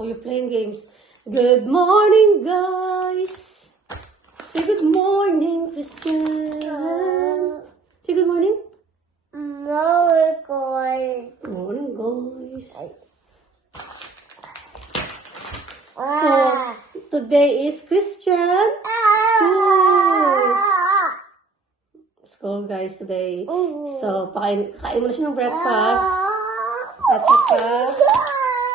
Oh, you're playing games. Good morning, guys. Say good morning, Christian. Say good morning. Morning, Morning, guys. guys. So, today is Christian school. School, guys, today. So, kain mo na siya ng breakfast. At saka,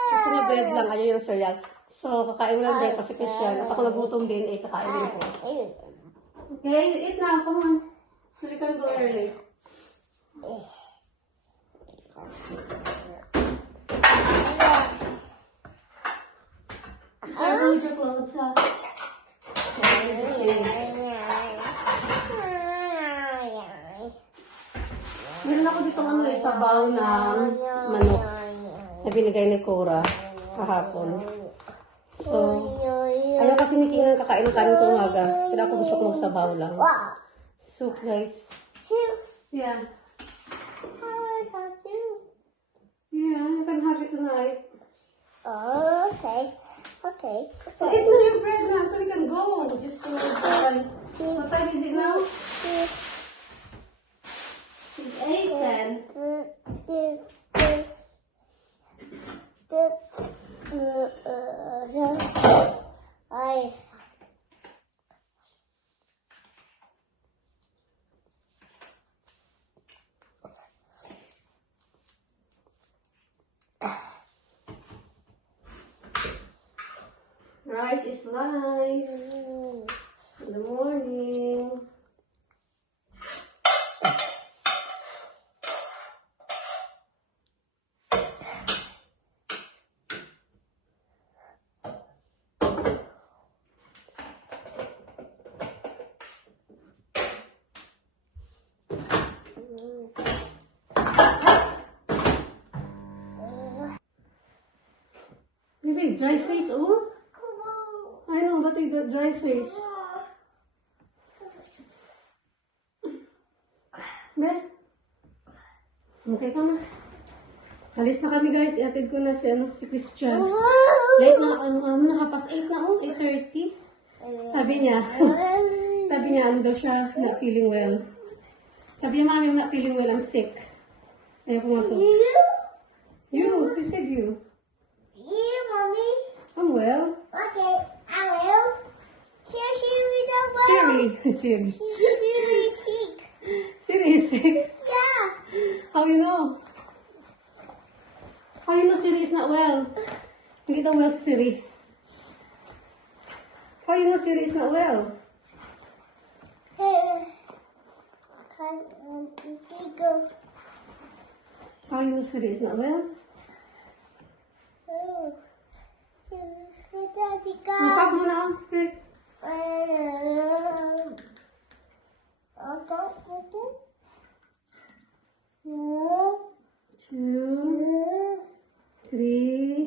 gusto niya bread lang, ayaw yung cereal. So, kakain mo ng breakfast si Christian. At ako nagutom din, kakain din ko. Okay, eat now, come on. So we can go early. Careful with your clothes, ha? Meron ako dito sabaw ng manok na binigay ni Cora kahapon. So, ayaw kasi ni King ang kakain ng kanin sa umaga. Kaya ako gusto ko magsabaw lang. So, guys. Yeah. Yeah, you can have it tonight. Okay. So, eat na your bread na so we can go. Just to what time is it now? It's 8:10. Rice is live. In the morning. Baby, dry face, oh? I know, but you got dry face. Ben? Okay ka na. Alis na kami, guys. Iatid ko na si Christian. Late na, nakapas 8 na, 8:30. Sabi niya, ano daw siya, not feeling well. Sabi niya, Mami, I'm not feeling well, I'm sick. Ayaw pumasok. You said you. Yeah, Mommy. I'm well. Okay, I will. Siri, Siri. Siri is sick. Siri is sick. Yeah. How you know? How you know Siri is not well? Hindi daw well si Siri. How you know Siri is not well? Go. How you know Siri is not well? Pack mo na. Okay. Two, three,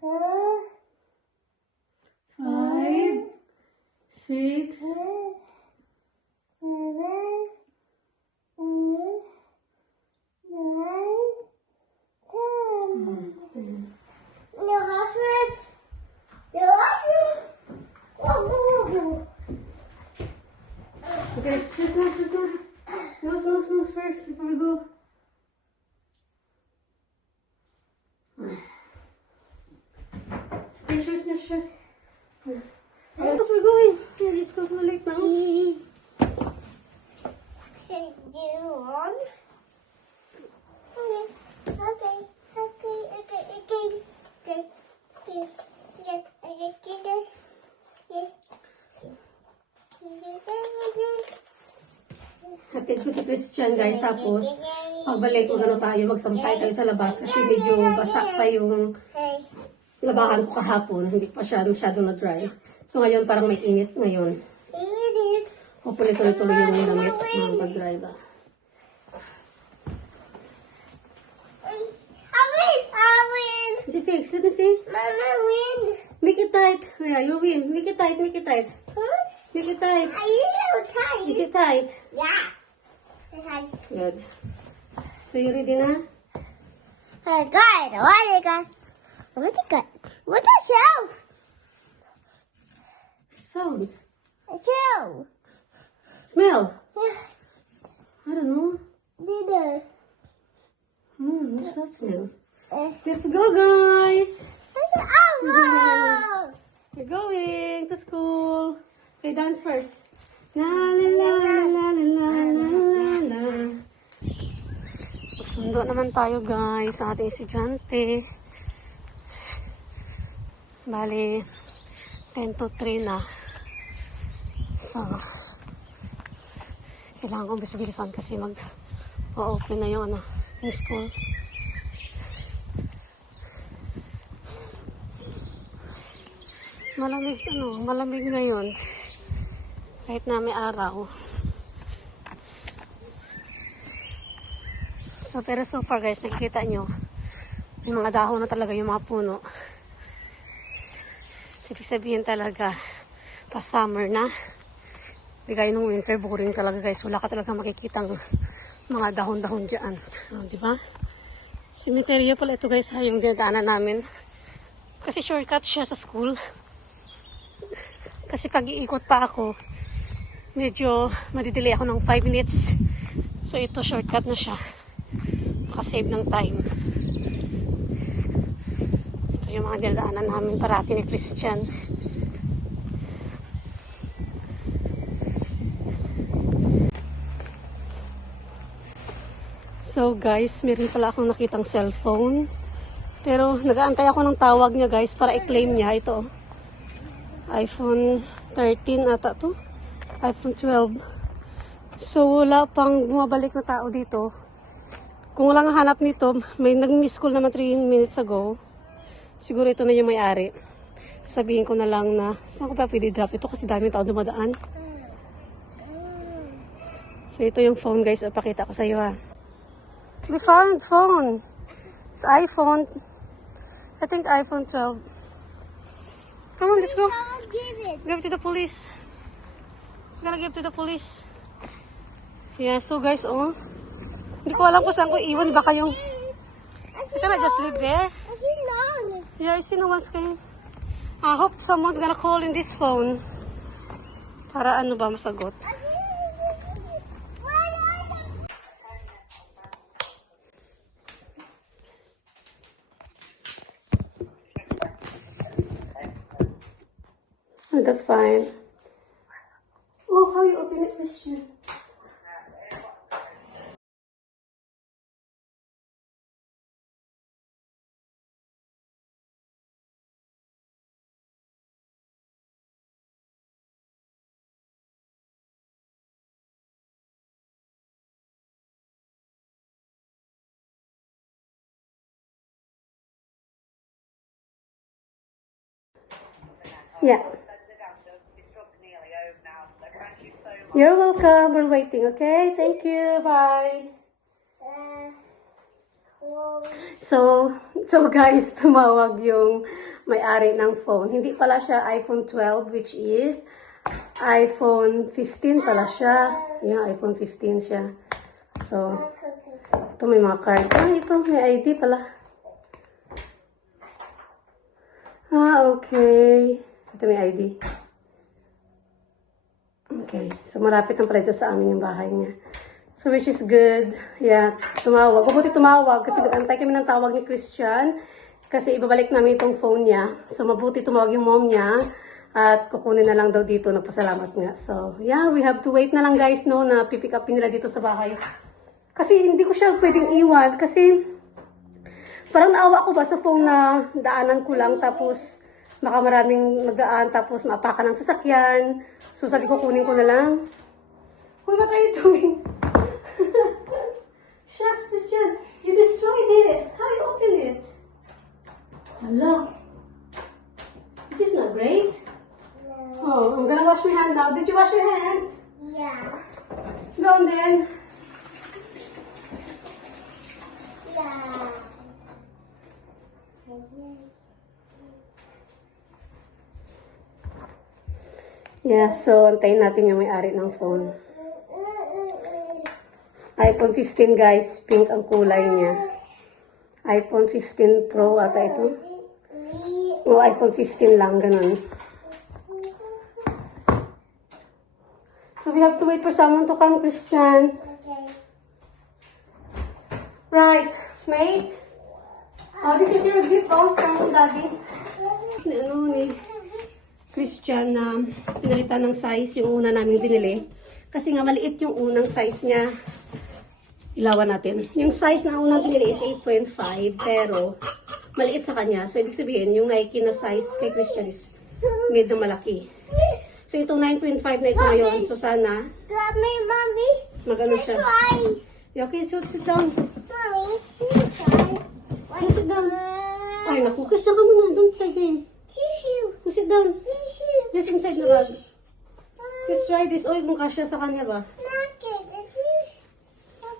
5, 6, 10. No husband. No husband. Okay, snooze now. Snooze first before we go. Okay, snooze. Yes, we're going. Yeah, let's go for late now. Can you on? Hatid ko si Christian, guys. Tapos, pagbalik, magano tayo, magsampay tayo sa labas. Kasi medyo basak pa yung labahan ko kahapon. Hindi pa siya masyado na dry. So, ngayon parang may init ngayon. Hopefully, tuloy-tuloy yung namit ng pag-dry ba. Is it fixed? Let me see. Mama win. Make it tight. Yeah, you win. Make it tight. Huh? Make it tight. Are you so tired? Is it tight? Yeah. Okay. Good. So, you ready na? Hey, God, what is that? What is that? What's a show? Sounds. A show. Smell. Yeah. I don't know. Dinner. What's that smell? Uh, Let's go, guys. oh! We're going to school. Okay, dance first. La la la la la la la la. Magsundo naman tayo, guys, sa ating estudyante. Bali, 10 to 3 na. So, kailangan kong bisbilisan kasi mag-open na yung yung school. Malamig ngayon. Kahit na may araw. Pero so far guys, nakikita nyo, may mga dahon na talaga yung mga puno. Ibig sabihin talaga, pa summer na. Di kaya nung winter, boring talaga guys. Wala ka talaga makikitang mga dahon-dahon dyan. Di ba? Cemetery pala ito guys, yung dinadaanan namin. Kasi shortcut siya sa school. Kasi pag iikot pa ako, medyo madidelay ako ng 5 minutes. So ito shortcut na siya. Makasave ng time. Ito yung mga dinadaanan namin parati ni Christian. So guys, meron pala akong nakitang cellphone. Pero nag-aantay ako ng tawag niya guys para i-claim niya. Ito iPhone 13 ata to. iPhone 12. So wala pang bumabalik na tao dito. Kung walang hanap nito, may nag-miss call naman 3 minutes ago. Siguro ito na yung may-ari. Sabihin ko na lang na, saan ko pa pwede drop ito kasi daming tao dumadaan. So ito yung phone guys, pakita ko sa iyo ha. We found phone. It's iPhone. I think iPhone 12. Come on, let's go. Give it to the police. We're gonna give to the police. Yeah, so guys, hindi ko alam kung saan ko iwan. Baka yung... You cannot just live there. Yeah, I see no one's coming. I hope someone's gonna call in this phone. Para ano ba masagot. Oh, that's fine. Oh, how you open it, Christian? Yeah. You're welcome. We're waiting, okay? Thank you. Bye. So guys, tumawag yung may-ari ng phone. Hindi pala siya iPhone 12, which is iPhone 15 pala siya. Yeah, iPhone 15 siya. So, ito may mga card. Ito may ID pala. Okay. Ito may ID. Okay. So, malapit na pala ito sa amin yung bahay niya. So, which is good. Yeah. Tumawag. Mabuti tumawag kasi nag-antay kami ng tawag ni Christian. Kasi ibabalik namin itong phone niya. So, mabuti tumawag yung mom niya. At kukunin na lang daw dito. Nagpasalamat nga. So, yeah. We have to wait na lang guys, no, na pipick upin nila dito sa bahay. Kasi hindi ko siya pwedeng iwan. Kasi parang naawa ko ba sa phone na daanan ko lang. Tapos, baka maraming magdaan. Tapos, maapakan ng sasakyan. So, sabi ko, kunin ko na lang. Uy, what are you doing? Shucks, Christian. You destroyed it. How you open it? Hello. This is not great. No. Oh, I'm gonna wash my hand now. Did you wash your hand? Yeah. Go on then. Yeah. Yeah, so antayin natin yung may-ari ng phone. iPhone 15 guys, pink ang kulay niya. iPhone 15 Pro ata ito. O iPhone 15 lang, ganun. So we have to wait for someone to come, Christian. Okay. Right, mate. Oh, this is your gift, from Daddy. Ano ni Christian na pinalitan ng size yung una namin binili. Kasi nga maliit yung unang size niya. Ilawan natin. Yung size na unang pinili is 8.5 pero maliit sa kanya. So ibig sabihin yung Nike na size kay Christian is made na malaki. So itong 9.5 na ito ngayon. So sana Got me, mommy. magano siya. Try. Okay, so sit down. Mommy, try. Okay, sit down. Ay, naku, kasi ka muna. Don't play game. Tissue. Sit down. Tissue. Just inside the bag. Let's try this. Oy, kung kasya sa kanya ba? Knock it.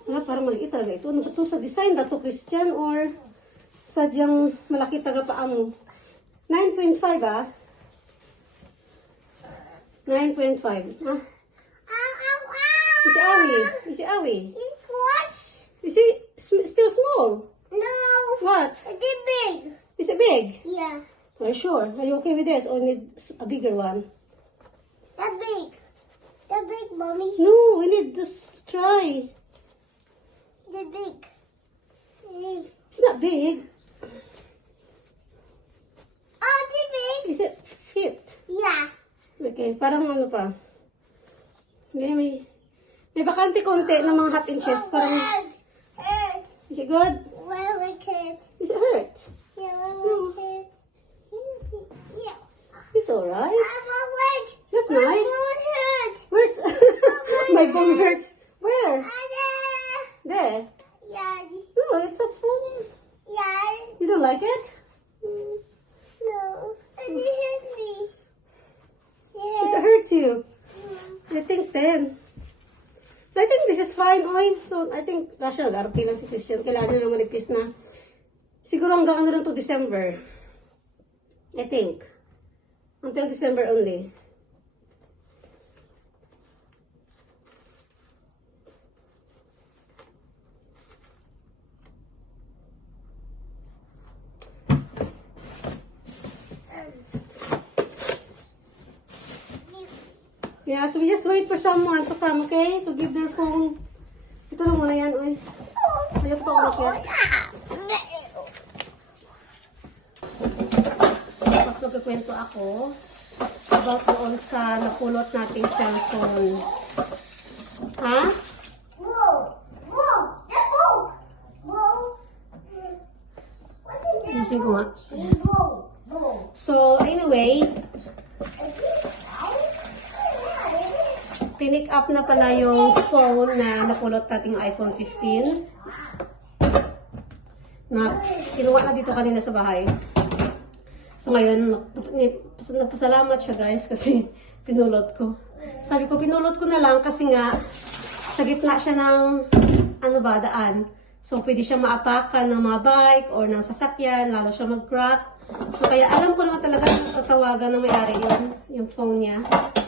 Wala, parang maliit talaga ito. Ano ba ito sa design ba ito, Christian? Or sadyang malaki taga-paa mo? 9.5 ah? 9.5. Ah? Ow, ow, ow. Is it Awi? Is it Awi? It's what? Is it still small? No. What? It's big. Is it big? Yeah. Are you sure? Are you okay with this? Or need a bigger one? That big. That big, mommy. No, we need to try. The big. It's not big. Oh, the big. Is it fit? Yeah. Okay, parang ano pa. May bakante konti ng mga half inches. Parang, Hurt. is it good? When we kids. Is it hurt? Yeah, when we kids. Yeah. It's alright. I'm awake. That's My nice. bone hurts. Where's my bone hurts? Where? There. Yeah. No, it's a phone. Yeah. You don't like it? No. It hurt me. Because it hurts you. I think 10. I think this is fine, oy. So, I think, Rasha, nag-arti lang si Christian. Kailangan na manipis na. Siguro hanggang ano lang to December. I think. Until December only. Yeah, so we just wait for someone to come, okay? To give their phone. Ito lang muna yan, oy. Ayoko pa umakit. Tapos magkakwento ako about doon sa napulot nating cellphone. Ha? Whoa. Whoa. That move. Whoa. What is that? Ayusin ko nga. Whoa. Whoa. So, anyway, pinick up na pala yung phone na napulot natin yung iPhone 15. Na kinuha na dito kanina sa bahay. So ngayon, nagpasalamat siya guys kasi pinulot ko. Sabi ko, pinulot ko na lang kasi nga sa gitna siya ng ano ba, daan. So pwede siya maapakan ng mga bike or ng sasakyan, lalo siya mag-crack. So kaya alam ko naman talaga tatawagan ng may-ari yung phone niya.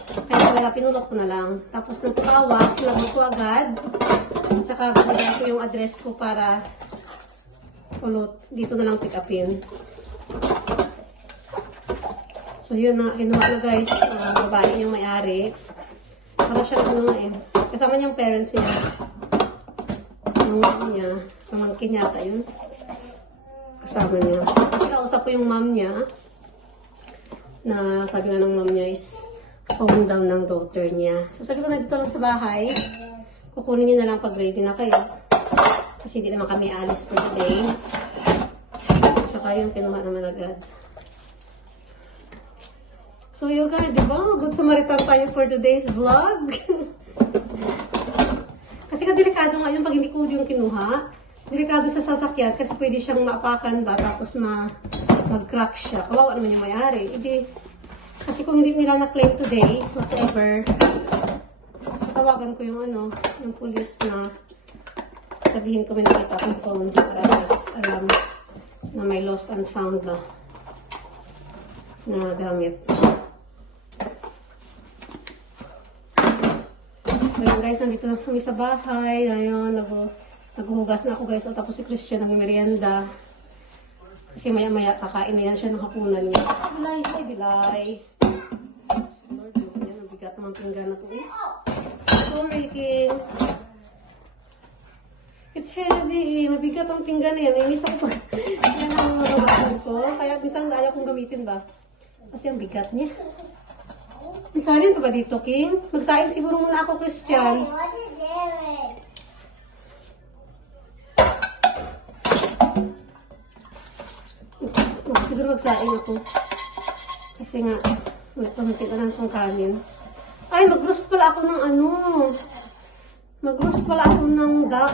Kaya talaga pinulot ko na lang. Tapos nang tawag, sinagot ko agad. At saka binigyan ko yung address ko para pulot. Dito na lang pick upin. So yun na, kinuha na guys. Babae yung may-ari. Para siyang ano nga eh. Kasama niyang parents niya. Yung mom niya. Pamangkin niya ata yun. Kasama niya. Kasi kausap ko yung mom niya. Na sabi nga ng mom niya is phone down ng daughter niya. So sabi ko, nandito lang sa bahay. Kukunin niyo na lang pag ready na kayo. Kasi hindi naman kami alis for today. Tsaka yung kinuha naman agad. So yun guys, di ba? Good Samaritan tayo for today's vlog. Kasi delikado nga yun pag hindi ko yung kinuha. Delikado sa sasakyan kasi pwede siyang maapakan ba tapos mag-crack siya. Kawawa naman yung may-ari. Kasi kung hindi nila na-claim today, whatsoever, tawagan ko yung yung police na sabihin ko may nakita akong phone para alam na may lost and found na gamit. So yun guys, nandito na kami sa bahay. Ayun, naghuhugas na ako guys. O tapos si Christian nagmerienda. Kasi maya-maya kakain na yan siya ng hapunan niya. Bilay, hi, bilay. So, Lord, yan, ang bigat ng pinggan na to eh. Sorry, King. It's heavy. Mabigat ang pinggan na yan. Inis ako pa. Yan ang mga ko. Kaya minsan ayaw kong gamitin ba? Kasi ang bigat niya. May kanin pa ba dito, King? Magsaing siguro muna ako, Christian. What is there? Siguro magsaing ako. Kasi nga, tumunti ka lang itong kanin. Ay, mag-roast pala ako ng ano. Mag-roast pala ako ng duck.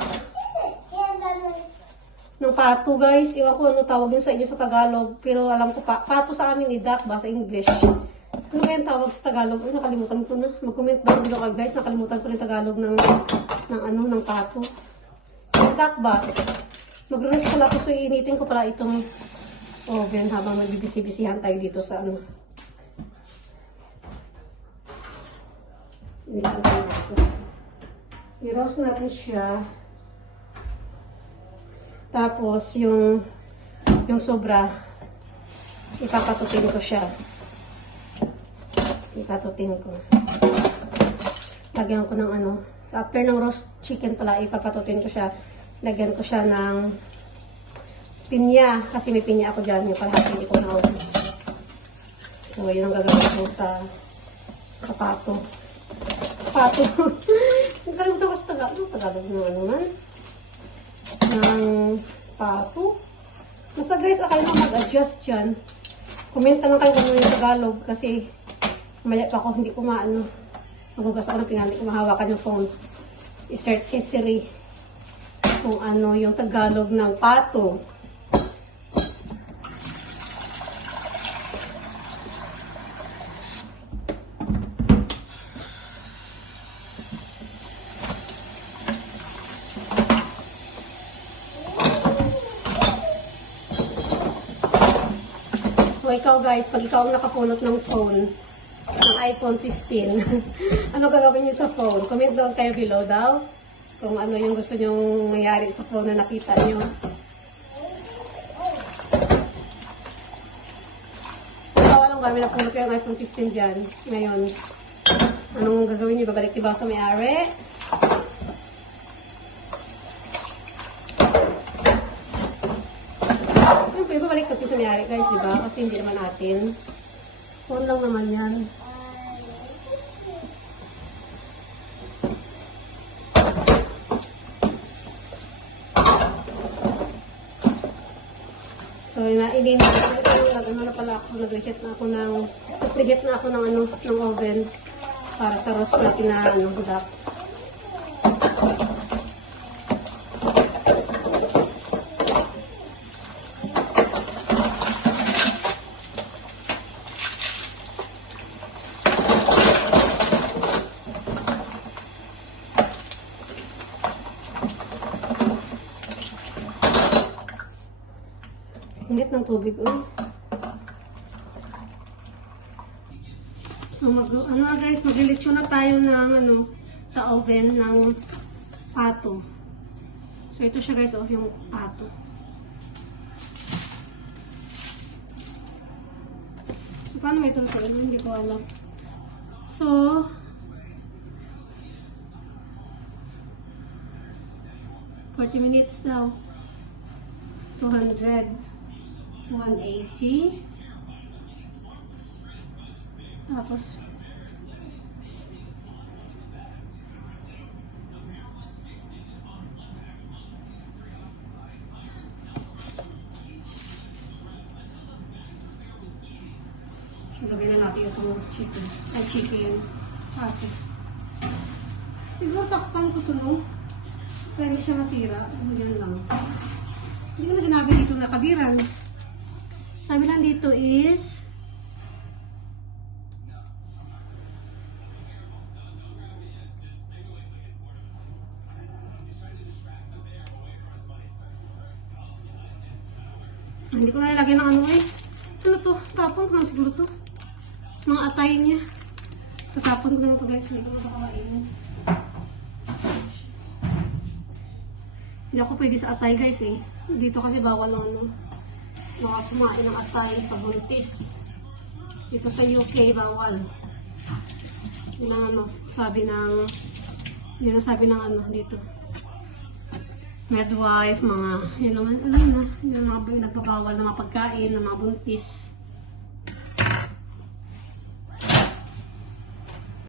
Ng pato, guys. Iwan ko ano tawag yun sa inyo sa Tagalog. Pero alam ko pa, pato sa amin ni duck ba sa English. Ano kaya yung tawag sa Tagalog? Ay, nakalimutan ko na. Mag-comment down below ka, guys. Nakalimutan ko na yung Tagalog ng pato. Yung duck ba? Mag-roast pala ako. So, iinitin ko pala itong oven habang nagbibisi-bisihan tayo dito sa ano. Initin tayo ito. I-roast natin siya. Tapos, yung sobra, ipapatutin ko siya. Ipatutin ko. Lagyan ko ng ano. After ng roast chicken pala, ipapatutin ko siya. Lagyan ko siya ng pinya. Kasi may pinya ako dyan. Yung kalahati hindi ko na-ubos. So, yun ang gagawin ko sa pato. Pato. Nakalimutan ko sa Tagalog. Tagalog na ano man. Ng pato. Basta guys, kayo na mag-adjust dyan. Komenta lang kayo kung ano yung Tagalog. Kasi maya pa ako, hindi ko maano. Magugas ako ng pingan, hindi ko mahawakan yung phone. I-search kay Siri kung ano yung Tagalog ng pato. So, ikaw guys, pag ikaw ang nakapulot ng phone, ng iPhone 15, ano gagawin niyo sa phone? Comment down kayo below daw kung ano yung gusto nyong mayari sa phone na nakita niyo. Ikaw, anong gawin na pulot kayo ng iPhone 15 dyan? Ngayon, anong gagawin niyo? Babalik diba sa may-ari? Ibabalik natin sa mayari guys, di ba? Kasi hindi naman natin. Phone lang naman yan. So, inainin na pala ako. Nag-reheat na ako ng oven para sa roast natin na duck. Init ng tubig, uy. So, guys, maglilitsyo na tayo ng, sa oven ng pato. So, ito siya, guys, yung pato. So, paano may ito sa ganyan? Hindi ko alam. So, $40 minutes now. 200. 180. Tapos, lagyan na natin itong chicken. Ate. Siguro takpan ko ito, no? Para hindi siya masira. Ganyan lang. Hindi naman sinabi dito na kabiran. Sabi lang dito is hindi ko na nilagay ng ano eh. Ano to? Tapon ko lang siguro to. Mga atay niya. Tatapon ko lang to guys. Hindi ko na makakainin. Hindi ako pwede sa atay guys eh. Dito kasi bawal ang Mga kumain ng atay, pabuntis. Dito sa UK, bawal. Yun ang ano, sabi ng ano dito. Midwife, mga, yun naman, ano na, yung mga nagpabawal na mga pagkain, ng mga buntis.